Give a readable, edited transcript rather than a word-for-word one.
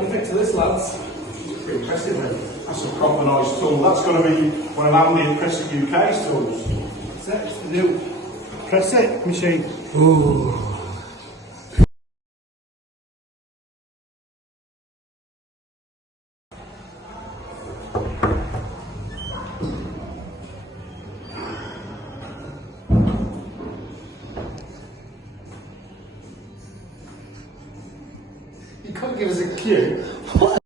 What do you think to this, lads? Pretty impressive, mate. That's a proper nice tool. That's going to be one of Andy and Chris at UK's tools. That's it, it's the new press it machine. Ooh. You couldn't give us a cue.